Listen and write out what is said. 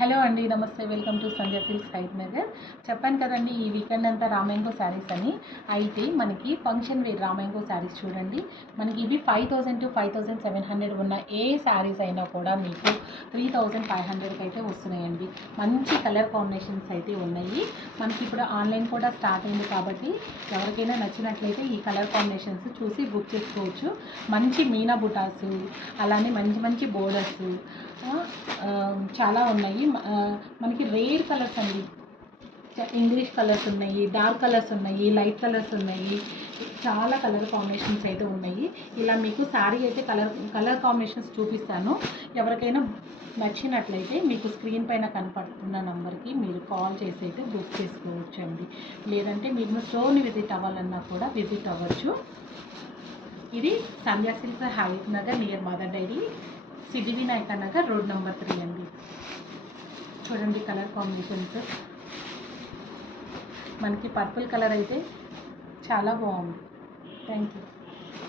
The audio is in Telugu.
హలో అండి, నమస్తే. Welcome to Sandhya silks Hyder Nagar. చెప్పాను కదండి ఈ వీకెండ్ అంతా రామాంగో శారీస్ అని. అయితే మనకి ఫంక్షన్ వేర్ రామాంగో శారీస్ చూడండి. మనకి ఇవి 5000 to 5700 ఉన్న ఏ శారీస్ అయినా కూడా మీకు 3500కి అయితే వస్తున్నాయండి. మంచి కలర్ కాంబినేషన్స్ అయితే ఉన్నాయి. మనకి ఇప్పుడు ఆన్లైన్ కూడా స్టార్ట్ అయింది కాబట్టి ఎవరికైనా నచ్చినట్లయితే ఈ కలర్ కాంబినేషన్స్ చూసి బుక్ చేసుకోవచ్చు. మంచి మీనా బుటాస్, అలానే మంచి మంచి బోర్డర్స్ చాలా ఉన్నాయి. మనకి రేర్ కలర్స్ అండి. ఇంగ్లీష్ కలర్స్ ఉన్నాయి, డార్క్ కలర్స్ ఉన్నాయి, లైట్ కలర్స్ ఉన్నాయి. చాలా కలర్ కాంబినేషన్స్ అయితే ఉన్నాయి. ఇలా మీకు శారీ అయితే కలర్ కాంబినేషన్స్ చూపిస్తాను. ఎవరికైనా నచ్చినట్లయితే మీకు స్క్రీన్ పైన కనపడుతున్న నెంబర్కి మీరు కాల్ చేసి అయితే బుక్ చేసుకోవచ్చు అండి. లేదంటే మీరు స్టోర్ని విజిట్ అవ్వాలన్నా కూడా విజిట్ అవ్వచ్చు. ఇది Sandhya silks Hyder Nagar near Mother Dairy, Siddhivinayak Nagar, road number 3 అండి. చూడండి కలర్ కాంబినేషన్స్. మనకి పర్పుల్ కలర్ అయితే చాలా బాగుంది. Thank you.